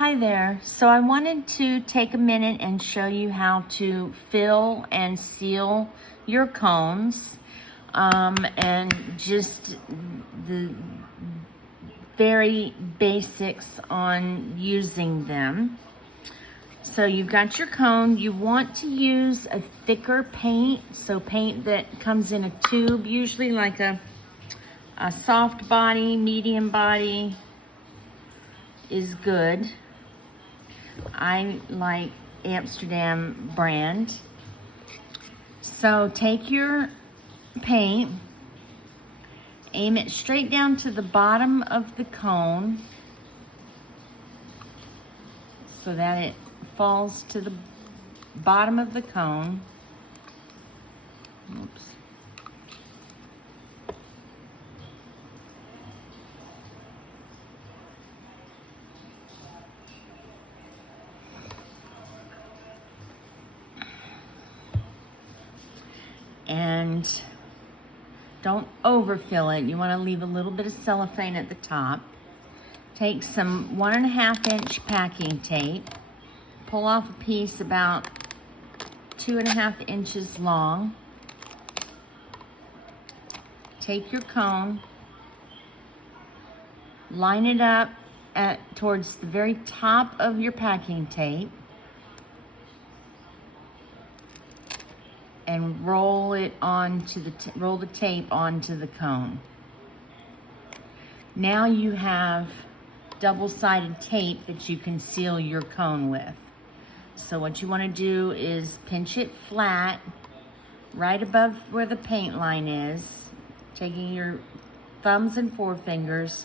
Hi there. So I wanted to take a minute and show you how to fill and seal your cones and just the very basics on using them. So you've got your cone. You want to use a thicker paint, so paint that comes in a tube, usually like a soft body, medium body is good. I like Amsterdam brand. So take your paint, aim it straight down to the bottom of the cone so that it falls to the bottom of the cone. Oops. And don't overfill it. You want to leave a little bit of cellophane at the top. Take some 1.5 inch packing tape. Pull off a piece about 2.5 inches long. Take your cone, line it up towards the very top of your packing tape, and roll it onto roll the tape onto the cone. Now you have double-sided tape that you can seal your cone with. So what you want to do is pinch it flat right above where the paint line is, taking your thumbs and forefingers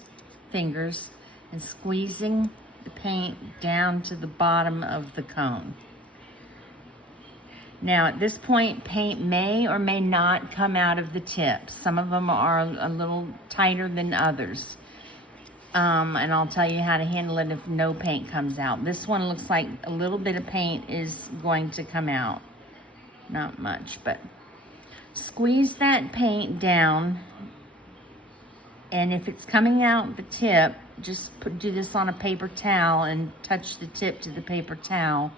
and squeezing the paint down to the bottom of the cone. Now at this point, paint may or may not come out of the tips. Some of them are a little tighter than others. And I'll tell you how to handle it if no paint comes out. This one looks like a little bit of paint is going to come out. Not much, but squeeze that paint down. And if it's coming out the tip, just do this on a paper towel and touch the tip to the paper towel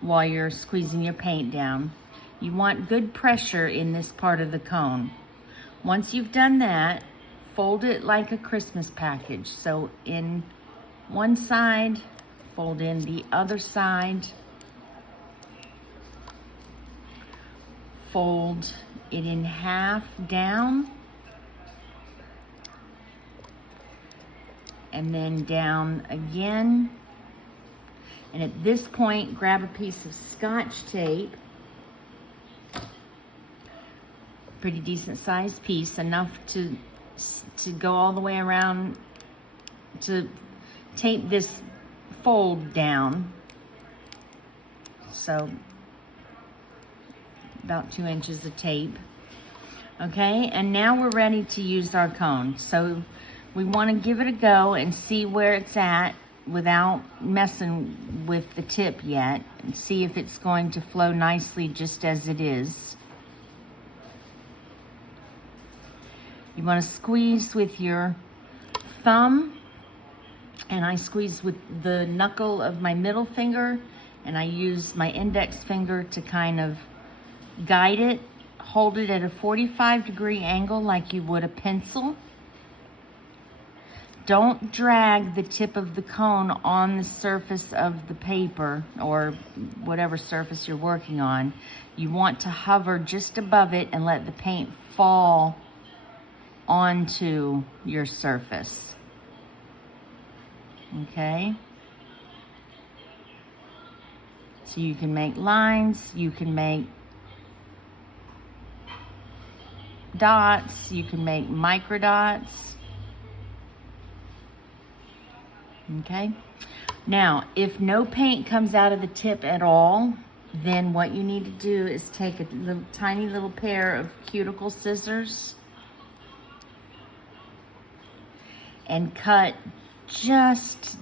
while you're squeezing your paint down. You want good pressure in this part of the cone. Once you've done that, fold it like a Christmas package. So in one side, fold in the other side, fold it in half down, and then down again. And at this point, grab a piece of Scotch tape, pretty decent sized piece, enough to go all the way around to tape this fold down. So about 2 inches of tape. Okay, and now we're ready to use our cone. So we want to give it a go and see where it's at without messing with the tip yet, and see if it's going to flow nicely just as it is. You want to squeeze with your thumb, and I squeeze with the knuckle of my middle finger, and I use my index finger to kind of guide it. Hold it at a 45-degree angle like you would a pencil. Don't drag the tip of the cone on the surface of the paper or whatever surface you're working on. You want to hover just above it and let the paint fall onto your surface. Okay? So you can make lines, you can make dots, you can make micro dots. Okay, now if no paint comes out of the tip at all, then what you need to do is take a tiny little pair of cuticle scissors and cut just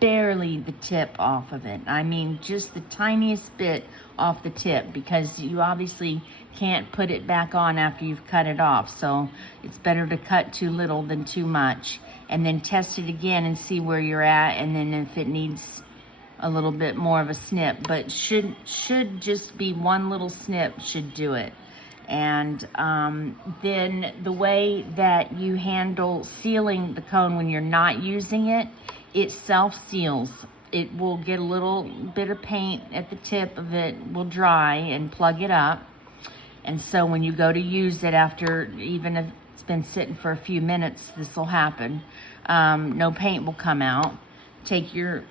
barely the tip off of it. I mean, just the tiniest bit off the tip, because you obviously can't put it back on after you've cut it off. So it's better to cut too little than too much. and then test it again and see where you're at, and then if it needs a little bit more of a snip, but should just be one little snip should do it. And then the way that you handle sealing the cone when you're not using it, it self-seals. It will get a little bit of paint at the tip of it, will dry and plug it up. And so when you go to use it after, even if it's been sitting for a few minutes, this will happen. No paint will come out. Take your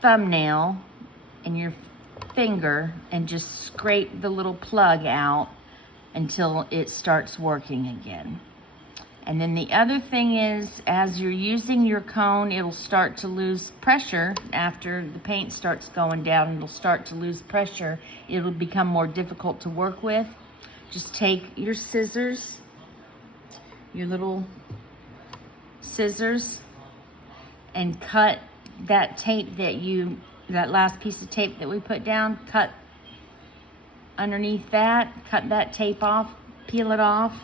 thumbnail and your finger and just scrape the little plug out until it starts working again. And then the other thing is, as you're using your cone, it'll start to lose pressure. After the paint starts going down, it'll start to lose pressure. It'll become more difficult to work with. Just take your scissors, your little scissors, and cut that tape that last piece of tape that we put down, cut underneath that, cut that tape off, peel it off,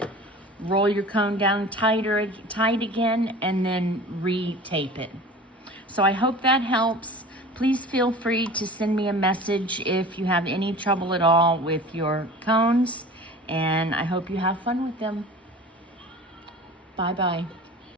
roll your cone down tight again, and then re-tape it. So I hope that helps. Please feel free to send me a message if you have any trouble at all with your cones, and I hope you have fun with them. Bye-bye.